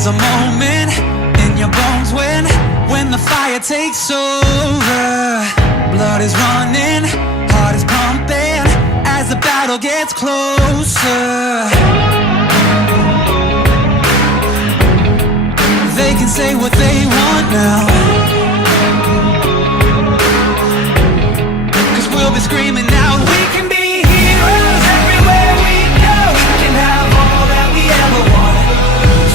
There's a moment in your bones when the fire takes over. Blood is running, heart is pumping as the battle gets closer. They can say what they want now, 'cause we'll be screaming now. We can be heroes everywhere we go. We can have all that we ever want.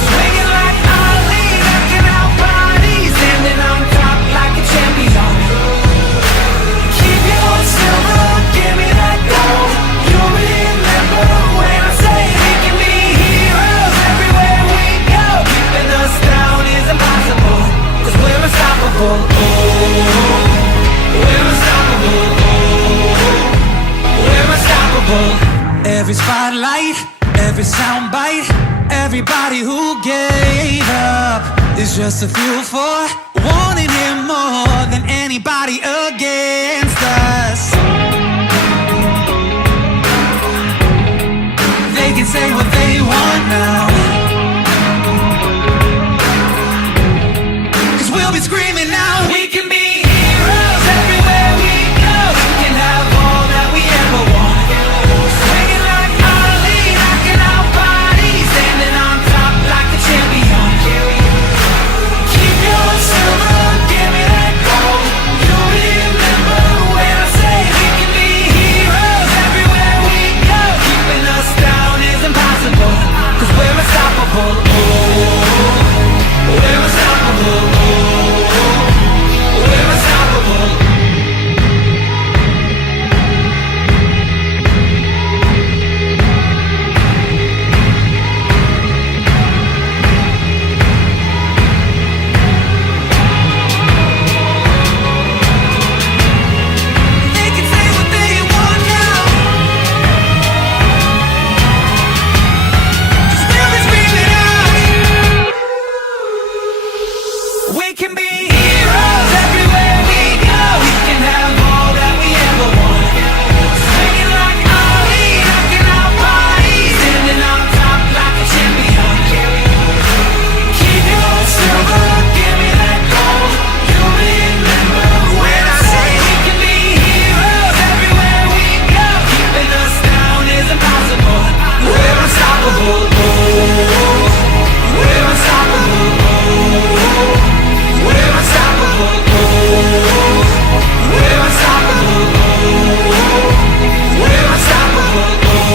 Swinging like Ali, rocking our bodies, standing on top like a champion. Keep your silver, give me that gold. You'll remember when I say we can be heroes everywhere we go. Keeping us down is impossible, 'cause we're unstoppable. Oh, we're unstoppable. We're unstoppable. Every spotlight, every soundbite, everybody who gave up is just a fuel for wanting him more than anybody against us. They can say what they want now, 'cause we'll be screaming now. We can be heroes everywhere we go. We can have all that we ever want. Swinging like Ali, rocking our bodies, standing on top like a champion. Keep your silver, give me that gold. You'll remember when I say we can be heroes everywhere we go. Keeping us down is impossible, 'cause we're unstoppable. Oh, we're unstoppable. Oh, we're unstoppable. They can say what they want now, 'cause we'll be screaming out. We can be heroes everywhere we go. We can have all that we ever want. Swinging like Ali, rocking our bodies, standing on top like a champion. Keep your silver, give me that gold. You'll remember when I say we can be heroes everywhere we go. Keeping us down is impossible. We're unstoppable. Oh, we're unstoppable. Oh, we're unstoppable. Oh, we're unstoppable. Oh, we're unstoppable. Oh,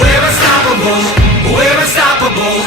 we're unstoppable. We're unstoppable.